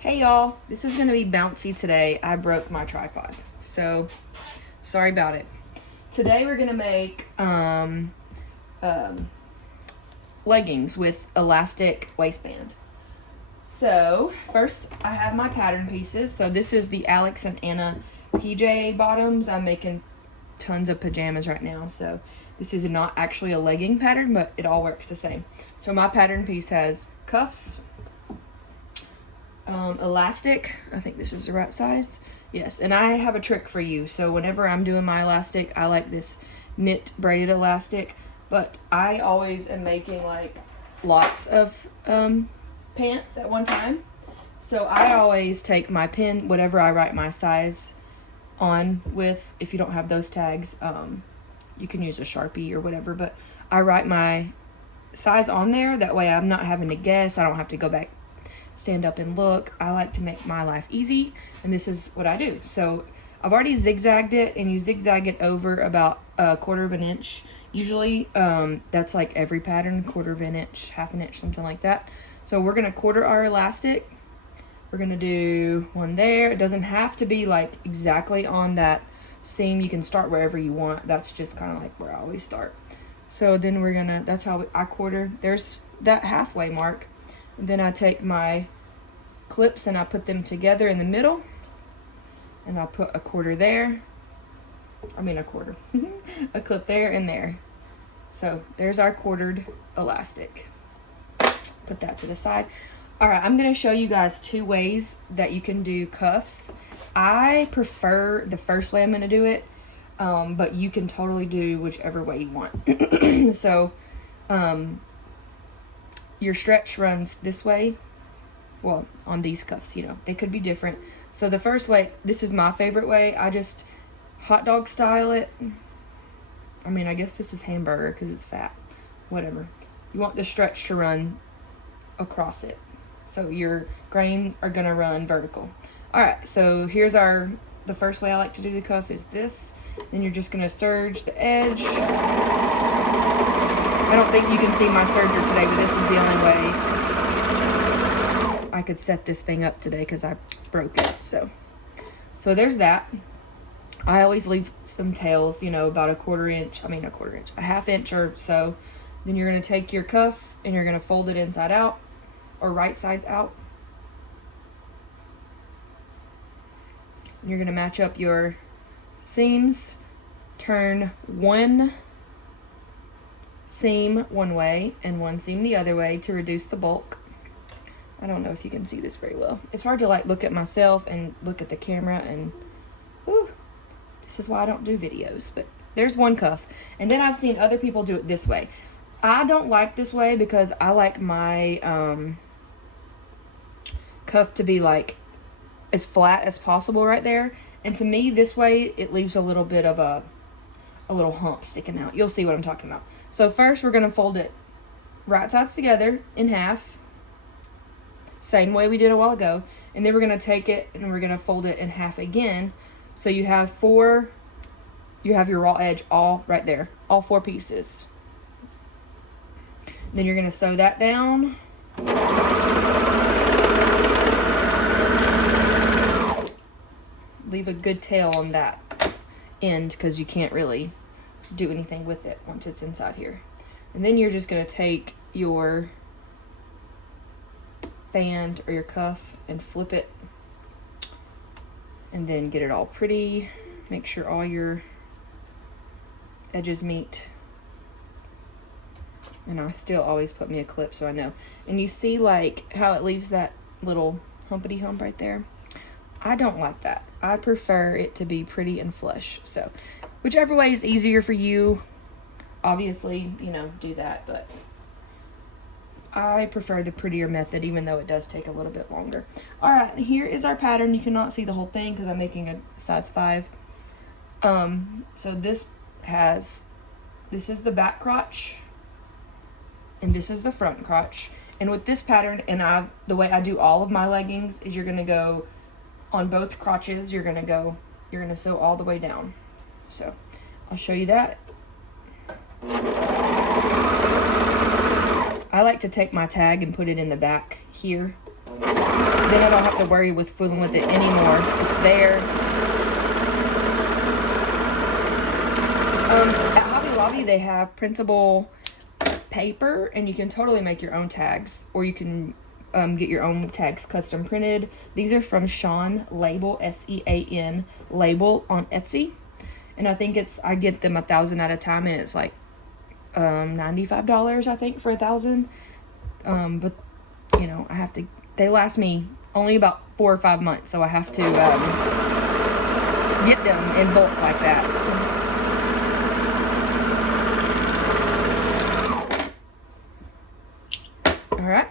Hey y'all, this is gonna be bouncy today. I broke my tripod, so sorry about it. Today we're gonna make leggings with elastic waistband. So first I have my pattern pieces. So this is the Alex and Anna PJ bottoms. I'm making tons of pajamas right now, so this is not actually a legging pattern, but it all works the same. So my pattern piece has cuffs, elastic. I think this is the right size. Yes, and I have a trick for you. So whenever I'm doing my elastic, I like this knit braided elastic, but I always am making like lots of pants at one time. So I always take my pin, whatever I write my size on with. If you don't have those tags, you can use a Sharpie or whatever, but I write my size on there. That way I'm not having to guess. I don't have to go back, stand up and look. I like to make my life easy, and this is what I do. So I've already zigzagged it, and you zigzag it over about 1/4 of an inch. Usually that's like every pattern, 1/4 of an inch, 1/2 an inch, something like that. So we're gonna quarter our elastic. We're gonna do one there. It doesn't have to be like exactly on that seam. You can start wherever you want. That's just kind of like where I always start. So then we're gonna, that's how I quarter. There's that halfway mark. And then I take my clips and I put them together in the middle, and I'll put a quarter there. A quarter. A clip there and there. So there's our quartered elastic. Put that to the side. All right, I'm gonna show you guys 2 ways that you can do cuffs. I prefer the first way I'm gonna do it, but you can totally do whichever way you want. So, your stretch runs this way. Well, on these cuffs, you know, they could be different. So the first way, this is my favorite way. I just hot dog style it. I guess this is hamburger because it's fat. Whatever. You want the stretch to run across it. So your grain are gonna run vertical. All right, so here's the first way I like to do the cuff is this. Then you're just gonna serge the edge. I don't think you can see my serger today, but this is the only way I could set this thing up today because I broke it. So there's that. I always leave some tails, you know, about a 1/4 inch, a 1/2 inch or so. Then you're gonna take your cuff and you're gonna fold it inside out or right sides out. And you're gonna match up your seams, turn one seam one way and one seam the other way to reduce the bulk. I don't know if you can see this very well. It's hard to like look at myself and look at the camera, and this is why I don't do videos. But there's one cuff. And then I've seen other people do it this way. I don't like this way because I like my cuff to be like as flat as possible right there. And to me, this way, it leaves a little bit of a little hump sticking out. You'll see what I'm talking about. So first, we're gonna fold it right sides together in half, same way we did a while ago. And then we're gonna take it and we're gonna fold it in half again. So you have your raw edge all right there, all 4 pieces. Then you're gonna sew that down. Leave a good tail on that end because you can't really do anything with it once it's inside here. And then you're just gonna take your band or your cuff and flip it, and then get it all pretty. Make sure all your edges meet. And I still always put me a clip so I know. And you see like how it leaves that little humpity hump right there? I don't like that. I prefer it to be pretty and flush. So whichever way is easier for you, obviously, you know, do that. But I prefer the prettier method, even though it does take a little bit longer. All right, here is our pattern. You cannot see the whole thing because I'm making a size 5. So this is the back crotch, and this is the front crotch. And with this pattern, and the way I do all of my leggings is you're gonna go on both crotches. You're gonna sew all the way down. So I'll show you that. I like to take my tag and put it in the back here Then I don't have to worry with fooling with it anymore. It's there. At Hobby Lobby, they have printable paper, and you can totally make your own tags, or you can get your own tags custom printed. These are from Sean Label, S-E-A-N Label on Etsy, and I think I get them 1,000 at a time, and it's like $95 I think for 1,000. But you know, they last me only about 4 or 5 months, so I have to get them in bulk like that. Alright,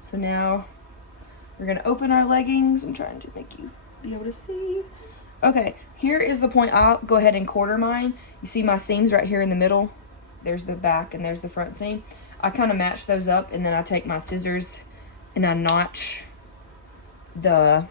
so now we're going to open our leggings. I'm trying to make you be able to see. Okay, here is the point. I'll go ahead and quarter mine. You see my seams right here in the middle? There's the back and there's the front seam. I kind of match those up, and then I take my scissors and I notch the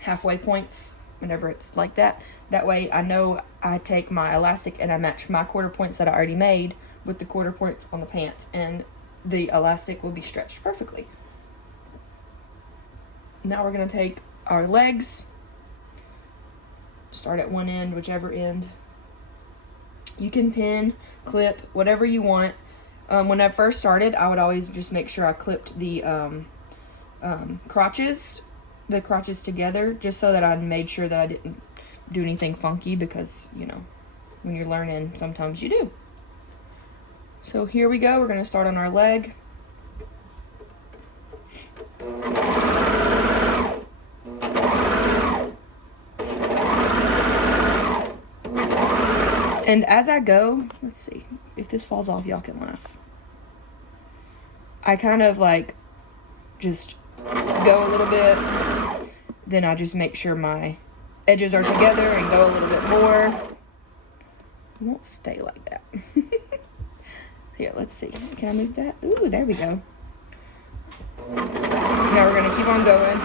halfway points whenever it's like that. That way I know I take my elastic and I match my quarter points that I already made with the quarter points on the pants, and the elastic will be stretched perfectly. Now we're going to take our legs, start at one end, whichever end. You can pin, clip, whatever you want. When I first started, I would always just make sure I clipped the crotches together, just so that I made sure that I didn't do anything funky, because, you know, when you're learning, sometimes you do. So here we go. We're going to start on our leg. And as I go, let's see, if this falls off, y'all can laugh. I kind of like just go a little bit, then I just make sure my edges are together and go a little bit more. It won't stay like that. Here, let's see. Can I move that? Ooh, there we go. Now we're going to keep on going.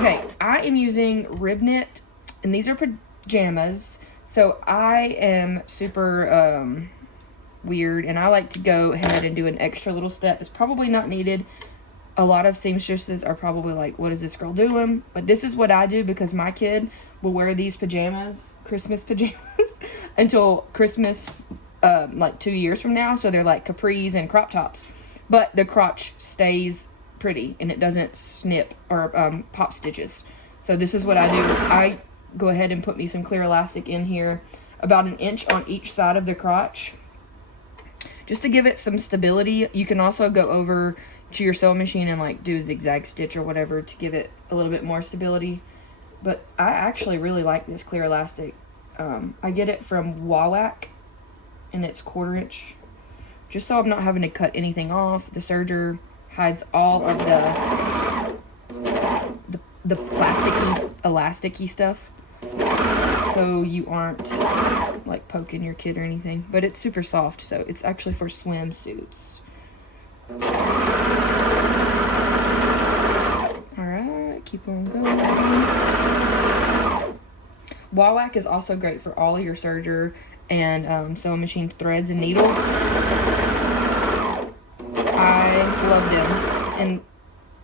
Okay, I am using rib knit, and these are pajamas. So I am super weird, and I like to go ahead and do an extra little step. It's probably not needed. A lot of seamstresses are probably like, what is this girl doing? But this is what I do, because my kid will wear these pajamas, Christmas pajamas, until Christmas, like 2 years from now. So they're like capris and crop tops, but the crotch stays pretty and it doesn't snip or pop stitches. So this is what I do. I go ahead and put me some clear elastic in here, about 1 inch on each side of the crotch, just to give it some stability. You can also go over to your sewing machine and like do a zigzag stitch or whatever to give it a little bit more stability. But I actually really like this clear elastic. I get it from Wawak, and it's 1/4 inch, just so I'm not having to cut anything off. The serger hides all of the plasticky, elasticy stuff, so you aren't like poking your kid or anything. But it's super soft, so it's actually for swimsuits. Alright, keep on going. Wawak is also great for all your serger and sewing machine threads and needles. I love them. And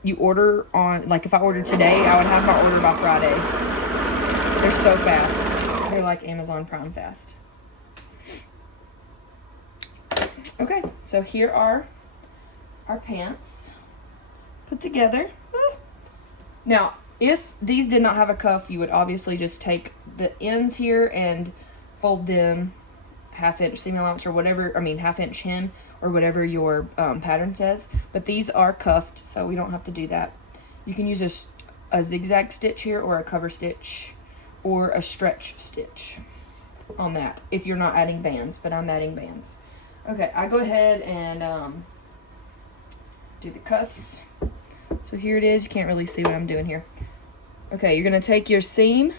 you order on, like if I ordered today, I would have my order by Friday. They're so fast. They're like Amazon Prime fast. Okay, so here are our pants put together. Now, if these did not have a cuff, you would obviously just take the ends here and fold them 1/2 inch seam allowance or whatever, I mean 1/2 inch hem or whatever your pattern says. But these are cuffed, so we don't have to do that. You can use a zigzag stitch here, or a cover stitch, or a stretch stitch on that if you're not adding bands, but I'm adding bands. Okay, I go ahead and do the cuffs. So here it is. You can't really see what I'm doing here. Okay, you're going to take your seam,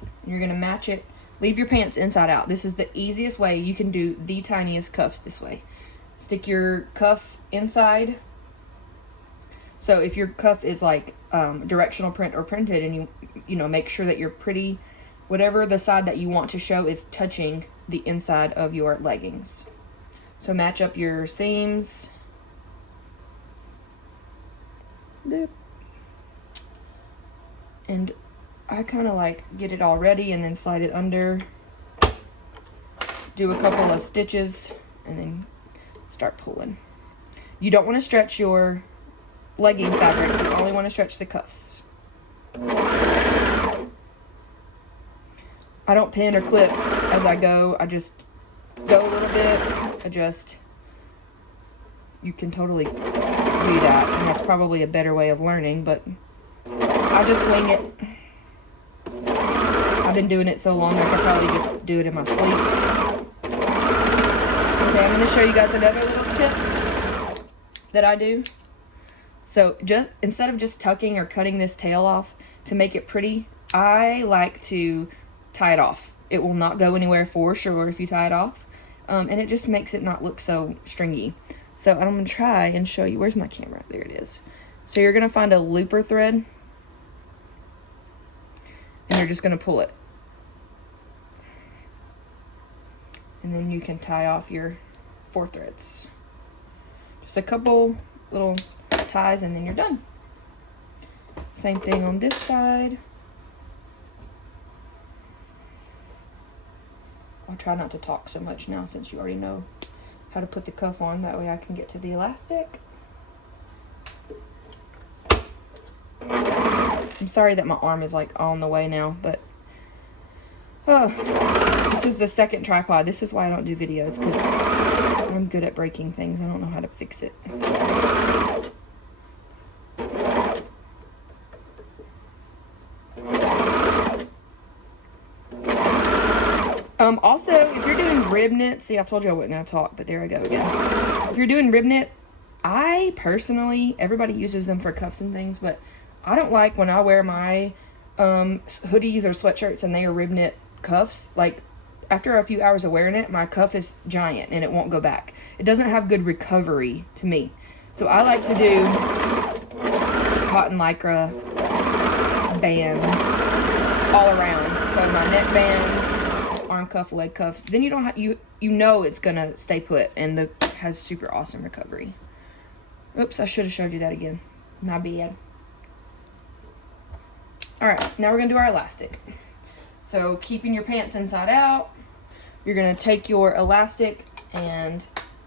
and you're going to match it. Leave your pants inside out. This is the easiest way. You can do the tiniest cuffs this way. Stick your cuff inside. So if your cuff is like directional print or printed, and you know, make sure that you're pretty, whatever the side that you want to show is touching the inside of your leggings. So match up your seams. dip. And I kind of like get it all ready and then slide it under, do a couple of stitches, and then start pulling. You don't want to stretch your legging fabric. You only want to stretch the cuffs. I don't pin or clip as I go. I just go a little bit, adjust. You can totally do that, and that's probably a better way of learning, but I just wing it. I've been doing it so long I could probably just do it in my sleep. Okay, I'm going to show you guys another little tip that I do. So just instead of just tucking or cutting this tail off to make it pretty, I like to tie it off. It will not go anywhere for sure if you tie it off. And it just makes it not look so stringy. So I'm going to try and show you. Where's my camera? There it is. So you're going to find a looper thread. And you're just going to pull it. And then you can tie off your 4 threads. Just a couple little ties and then you're done. Same thing on this side. I'll try not to talk so much now since you already know how to put the cuff on. That way I can get to the elastic. I'm sorry that my arm is like on the way now, but this is the second tripod. This is why I don't do videos, because I'm good at breaking things. I don't know how to fix it. Also, if you're doing rib knit, see, I told you I wasn't going to talk, but there I go again. If you're doing rib knit, I personally, everybody uses them for cuffs and things, but I don't like when I wear my hoodies or sweatshirts and they are rib knit cuffs. Like, after a few hours of wearing it, my cuff is giant and it won't go back. It doesn't have good recovery to me. So I like to do cotton Lycra bands all around. So my neck bands, arm cuff, leg cuffs. Then you don't have, you know it's gonna stay put and has super awesome recovery. Oops, I should have showed you that again. My bad. Alright, now we're gonna do our elastic. So keeping your pants inside out, you're gonna take your elastic and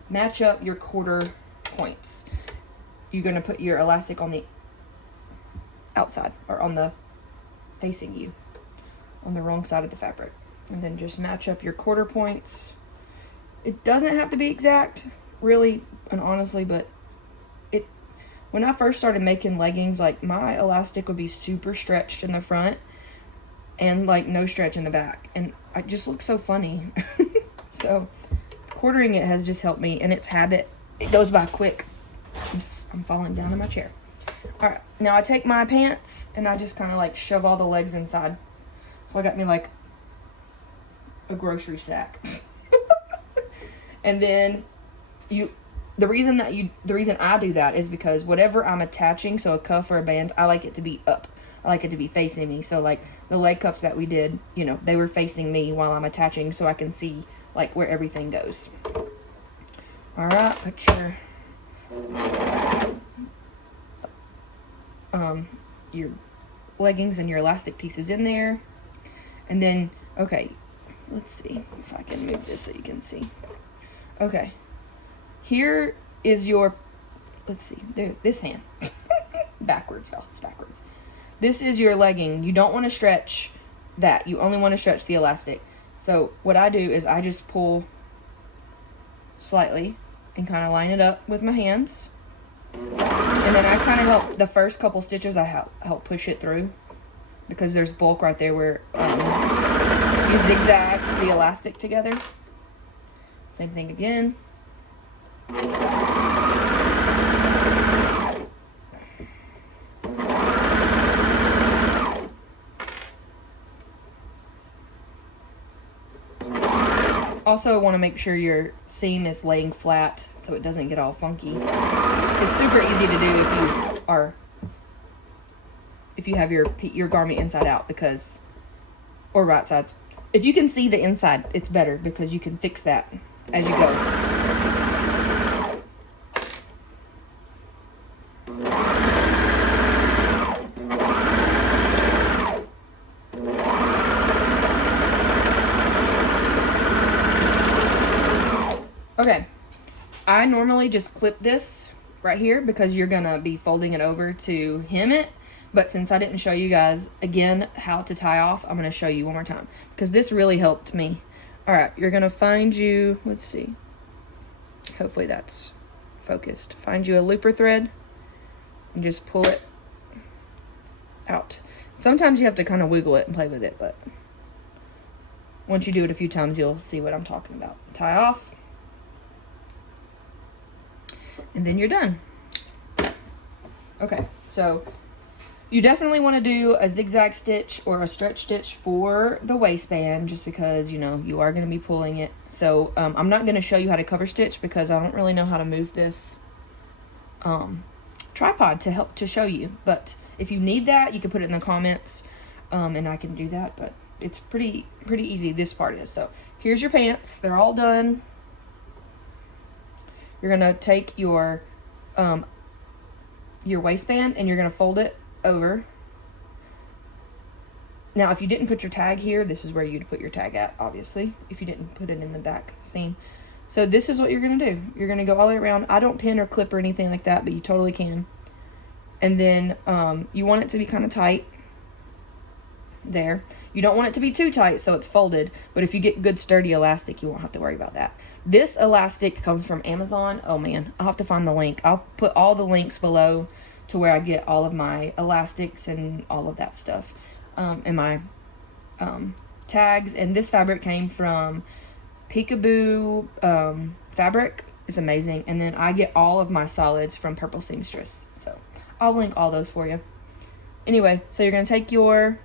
match up your quarter points. You're gonna put your elastic on the outside, or on the facing you, on the wrong side of the fabric. And then just match up your quarter points. It doesn't have to be exact, really and honestly, but when I first started making leggings, like, my elastic would be super stretched in the front and like no stretch in the back, and it just looks so funny. So quartering it has just helped me, and it's habit. It goes by quick. I'm falling down in my chair. All right, now I take my pants and I just kind of like shove all the legs inside. So I got me like a grocery sack. And then the reason I do that is because whatever I'm attaching, so a cuff or a band, I like it to be up. I like it to be facing me. So like the leg cuffs that we did, you know, they were facing me while I'm attaching, so I can see like where everything goes. All right, put your leggings and your elastic pieces in there. And then, okay, let's see if I can move this so you can see. Okay, here is your, let's see, there, this hand. Backwards, y'all, it's backwards. This is your legging. You don't want to stretch that. You only want to stretch the elastic. So what I do is I just pull slightly and kind of line it up with my hands. And then I kind of help, the first couple stitches, I help push it through, because there's bulk right there where you zigzagged the elastic together. Same thing again. Also want to make sure your seam is laying flat so it doesn't get all funky. It's super easy to do if you have your garment inside out, because, or right sides. If you can see the inside, it's better, because you can fix that as you go. I normally just clip this right here because you're gonna be folding it over to hem it. But since I didn't show you guys, again, how to tie off, I'm gonna show you one more time because this really helped me. All right, you're gonna find you, let's see. Hopefully that's focused. Find you a looper thread and just pull it out. Sometimes you have to kind of wiggle it and play with it, but once you do it a few times, you'll see what I'm talking about. Tie off. And then you're done. Okay, so you definitely want to do a zigzag stitch or a stretch stitch for the waistband just because, you know, you are going to be pulling it. So I'm not going to show you how to cover stitch because I don't really know how to move this tripod to show you. But if you need that, you can put it in the comments and I can do that. But it's pretty easy, this part is. So here's your pants. They're all done. You're going to take your waistband and you're going to fold it over. Now, if you didn't put your tag here, this is where you'd put your tag at, obviously, if you didn't put it in the back seam. So this is what you're going to do. You're going to go all the way around. I don't pin or clip or anything like that, but you totally can. And then you want it to be kind of tight there. You don't want it to be too tight so it's folded, but if you get good sturdy elastic, you won't have to worry about that. This elastic comes from Amazon. Oh man, I'll have to find the link. I'll put all the links below to where I get all of my elastics and all of that stuff, and my tags. And this fabric came from Peekaboo fabric. It's amazing. And then I get all of my solids from Purple Seamstress, so I'll link all those for you. Anyway, so you're going to take your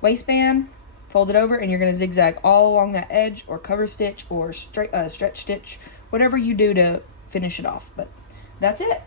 waistband, fold it over, and you're going to zigzag all along that edge or cover stitch or straight stretch stitch, whatever you do to finish it off. But that's it.